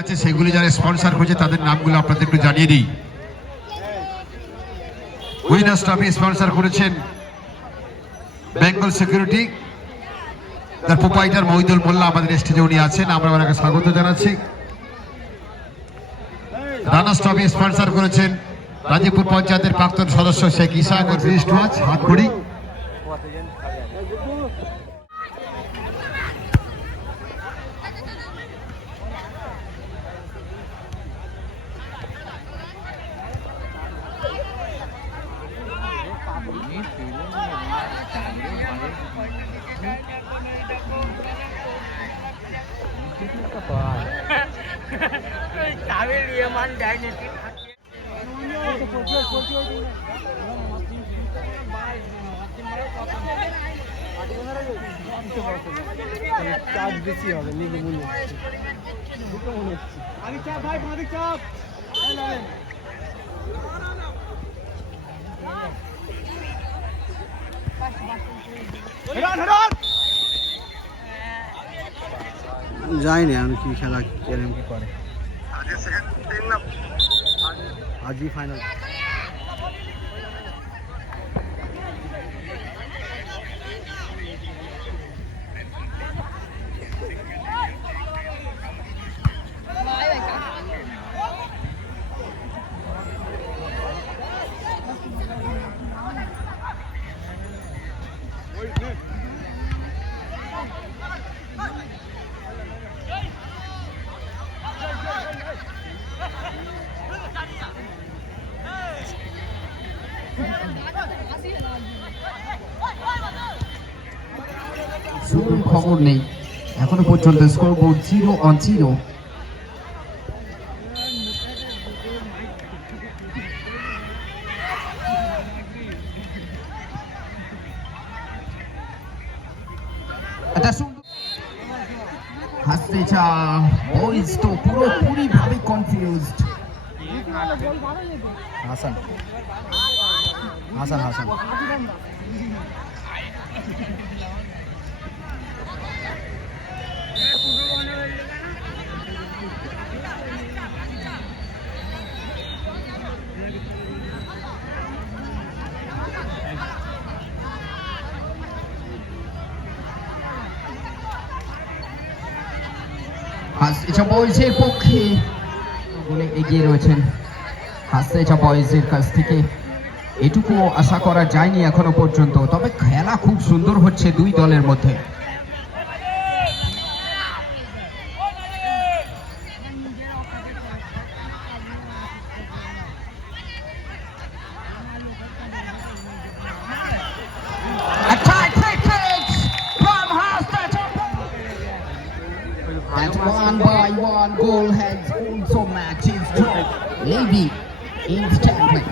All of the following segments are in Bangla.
আছে সেগুলি যারা স্পন্সর করছে তাদের নামগুলো আপনাদের একটু জানিয়ে দিই। উইনার্স ট্রফি স্পন্সর করেছেন বেঙ্গল সিকিউরিটি, তার প্রোপাইটার মহিদুল মোল্লা আমাদের স্টেজে উনি আছেন, আমরা ওনাকে স্বাগত জানাচ্ছি। রানার্স ট্রফি স্পন্সর করেছেন রাজীবপুর পঞ্চায়েতের প্রাক্তন সদস্য শেখ ইসাক ও রিস্টওয়াচ হাতখড়ি। চাপ বেশি হবে নিজে মনে হচ্ছে, দুটো মনে হচ্ছে। আমি চাপ ভাই, মালিক চাপ যায়নি। আমি কি খেলা কেরম কি করে আজই ফাইনাল। খবর নেই এখনো পর্যন্ত, স্কোরবোর্ড 0-0। হাসতেছা বয়েজ তো পুরোপুরি ভাবে কনফিউজড। হাসান হাসান হাসান হাসতেছা বয়েজের পক্ষে গোলে এগিয়ে রয়েছেন। হাসতেছা বয়েজের কাছ থেকে এটুকু আশা করা যায়নি এখনো পর্যন্ত, তবে খেলা খুব সুন্দর হচ্ছে দুই দলের মধ্যে। That 1-1 goal has also matched his draw. Levy instantly.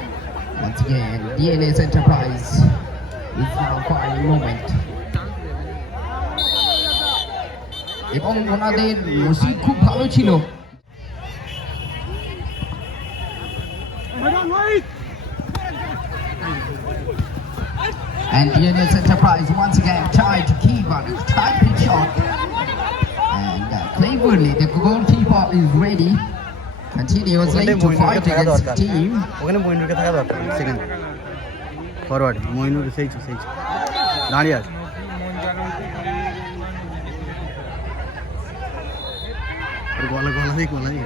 Once again, DNS Enterprise is now final moment. এবং ওনাদের নসিব খুব ভালো ছিল। And DNS Enterprise once again tried to keep on a tight shot. And cleverly the goalkeeper is ready continuously to fight against the team. ওখানে মইনুরকে থাকা দরকার। সেকেন্ড ফরওয়ার্ড মইনুর সেই দাঁড়িয়ে আছে। গলা দিয়ে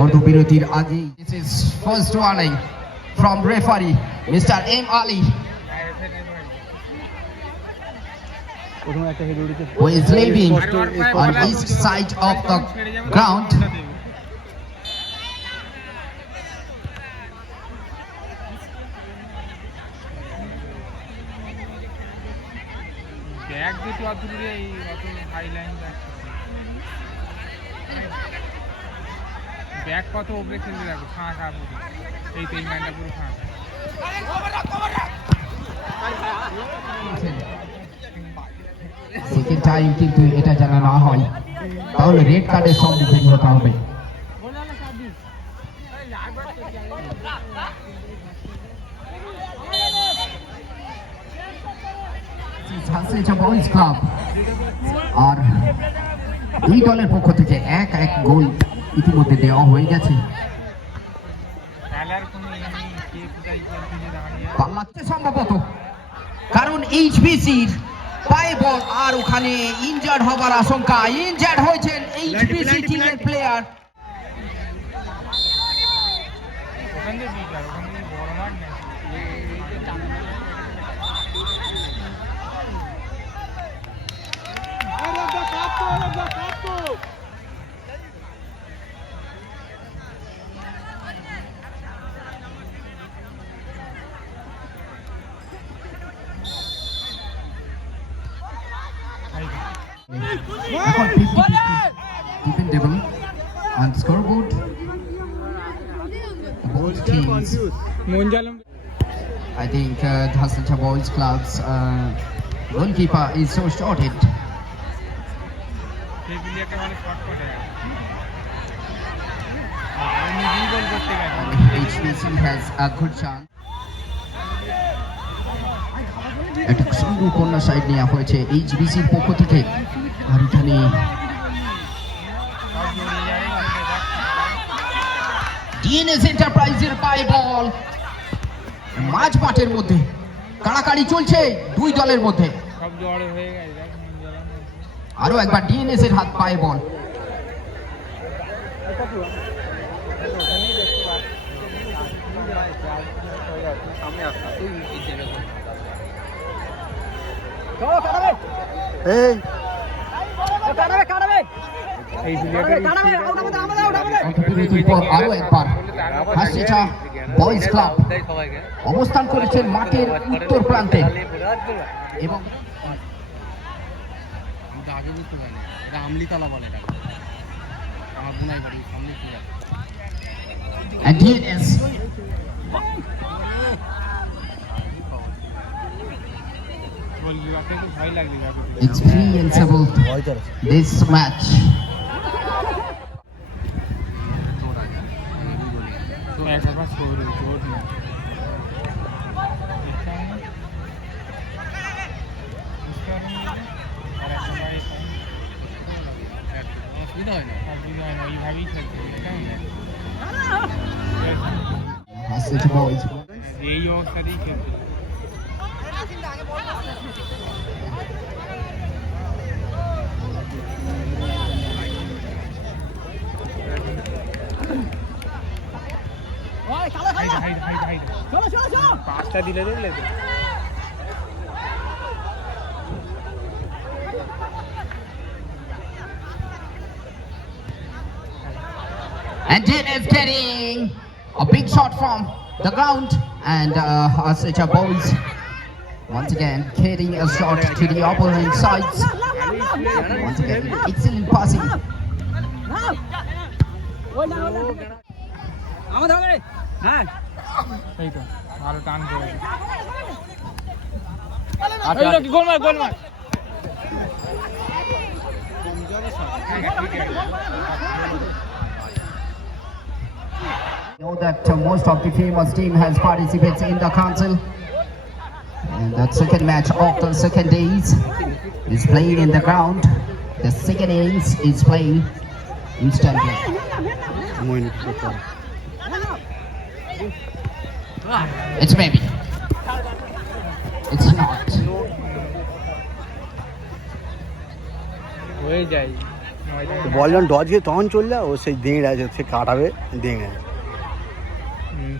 অর্ধবিরতির আগেই this is first warning from referee Mr. M. Ali, who is leaving on east side of the ground. Bag কত উপরে খেলতে যাবে, ফাঁকা সেকেন্ড টাইম কিন্তু এটা যেন না হয়, তাহলে রেড কার্ডের সম্মুখীন হতে হবে। বয়েজ ক্লাব আর দুই দলের পক্ষ থেকে এক এক গোল ইতিমধ্যে দেওয়া হয়ে গেছে। পাল্লাতে সম্ভবত, কারণ এইচবিসির পায়ে বল আর ওখানে ইনজার্ড হবার আশঙ্কা। ইনজার্ড হয়েছেন এইচবিসি টিমের প্লেয়ার। এখন 50-50 defendable on scoreboard. Both teams, I think Hassan Boys Club's goalkeeper is so shorted. HBC has a good chance. একটা সুন্দর কর্নার সাইড নেওয়া হয়েছে এইচবিসির পক্ষ থেকে। আর এখানে ডিএনএস এন্টারপ্রাইজের পায়ে বল মাঝ মাঠের মধ্যে, কাড়াকাড়ি চলছে দুই দলের মধ্যে। আরো একবার ডিএনএস এর হাত পায়ে বল। আরো একবার হাসিচা বয়েজ ক্লাব অবস্থান করেছেন মাঠের উত্তর প্রান্তে এবং DNS experienceable this match. Boys. পাঁচটা দিলে দেখলে তো and Jin is getting a big shot from the ground and Hasricha Boys once again carrying a shot to the opponent sides. Once again excellent passing. হ্যাঁ এই তো ভালো টান করে গোল মার গোল মার Know that most of the famous team has participated in the council, and that second match of the second days is playing in the ground. The second innings is playing instantly. It's maybe. It's not. হয়ে যায় বল যখন ডজ গিয়ে তখন চললে ও সেই দিয়ে আছে, সে কাটাবে দিয়ে গেছে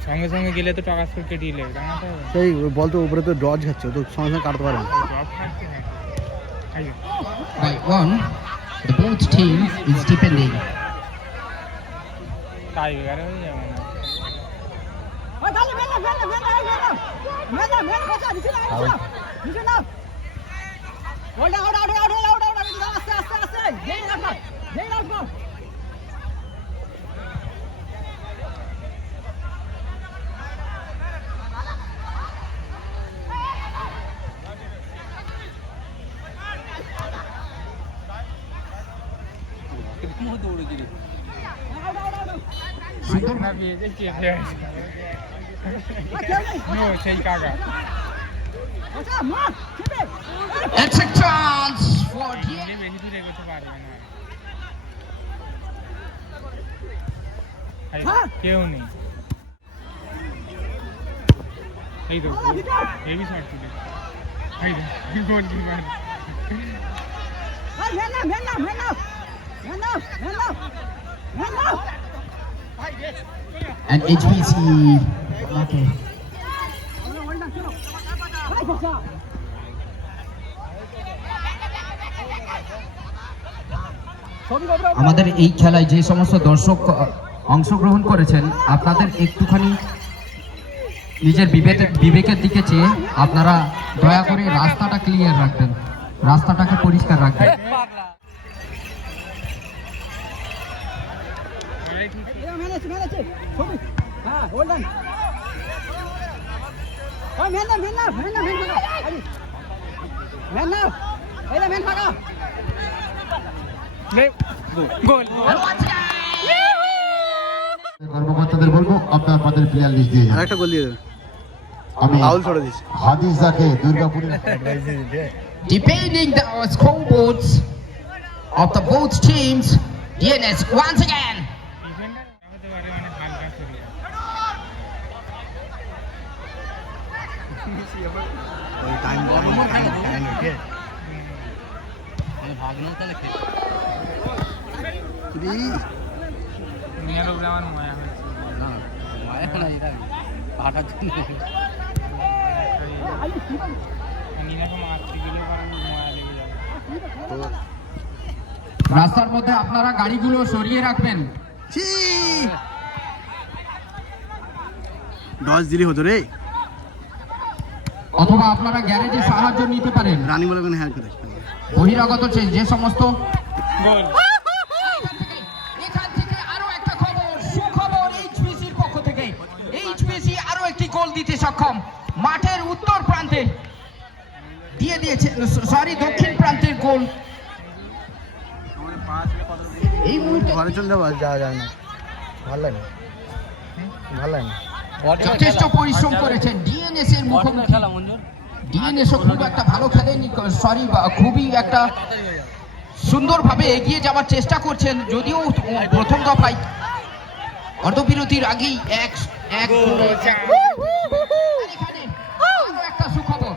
সঙ্গে সঙ্গে গেলে তো টাকা সুর কেটে দিলে সেই বল তো উপরে তো ডজ খাচ্ছে, তো সঙ্গে সঙ্গে কাটতে পারে না। By one, the both team is depending. তাই বেগারে হয়ে যাবে না সুন্দর It's a chance for কেউ নেই এই তো হেভি শট ছিল এই তো গোল কিপার and HPC. Okay. আমাদের এই খেলায় যে সমস্ত দর্শক অংশগ্রহণ করেছেন আপনাদের একটুখানি নিজের বিবেকের দিকে চেয়ে আপনারা দয়া করে রাস্তাটা ক্লিয়ার রাখবেন, রাস্তাটাকে পরিষ্কার রাখবেন। গোল কর্মকর্তাদের বলবো আপনার পদের প্লেয়ার লিস্ট দিয়ে যান। আরেকটা গোল দিয়ে দেবে আমি ফাউল ছড়ে দিয়েছি হাদিজাকে দুর্গাপুরের Debating the scoreboards of the both teams, DNS once again. Defender হতে পারে মানে হালকা শরীর ওই টাইম ওকে আমি ভাগনা তাহলে খেল মিয়ার উপরে আমার মায়া হয়েছে না মায়া না এটা পাটা নিনাকে মারতে গেলেও কারণ মায়া লেগে যাবে রাস্তার মধ্যে আপনারা গাড়িগুলো সরিয়ে রাখবেন। দশ দিলি হতো রে অথবা আপনারা গ্যারেজে সাহায্য নিতে পারেন। রানী বলে কোনো হ্যাঁ করে বহিরাগত যে সমস্ত গোল এখান থেকে আরো একটা খবর, সুখবর এইচপিসির পক্ষ থেকে। এইচপিসি আরো একটি গোল দিতে সক্ষম। মাঠের উত্তর প্রান্তে দিয়ে দিয়েছে, সরি দক্ষিণ প্রান্তের গোল। এই মুহূর্তে ঘরে চলে যাবো যাওয়া যায় না ভালো লাগে ভালো লাগে যথেষ্ট পরিশ্রম করেছেন ডিএনএস এর মুখোমুখি। ডিএনএস খুব একটা ভালো খেলেনি, সরি খুবই একটা সুন্দরভাবে এগিয়ে যাওয়ার চেষ্টা করছেন, যদিও প্রথম দফায় অর্ধবিরতির আগেই এক এখানে আরো একটা সুখবর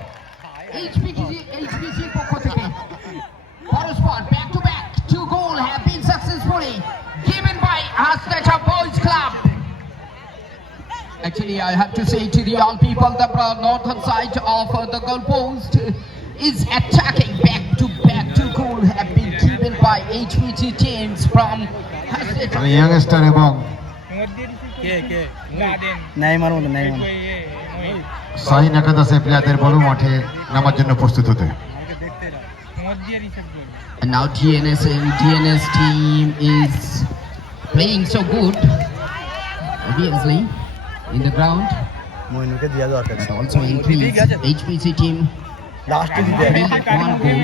এইচপিসির পক্ষ থেকে। পরস্পর back to back 2 goals have been successfully given by Hastecha Boys Club. Actually, I have to say to the all people, the northern side of the goal post is attacking back to back. 2 goals have been given by HPC teams from Hastecha. Youngster এবং কে কে লাদেন নেইমার মতো নেইমার শাহিন একাদশের প্লেয়ারদের বলবো মাঠে নামার জন্য প্রস্তুত হতে। মধ্যে রিসেপ্ট গোল And now DNS team is playing so good, obviously, in the ground. মইনুকে দিয়া দরকার And also HPC team লাস্টে দিতে having 1 goal.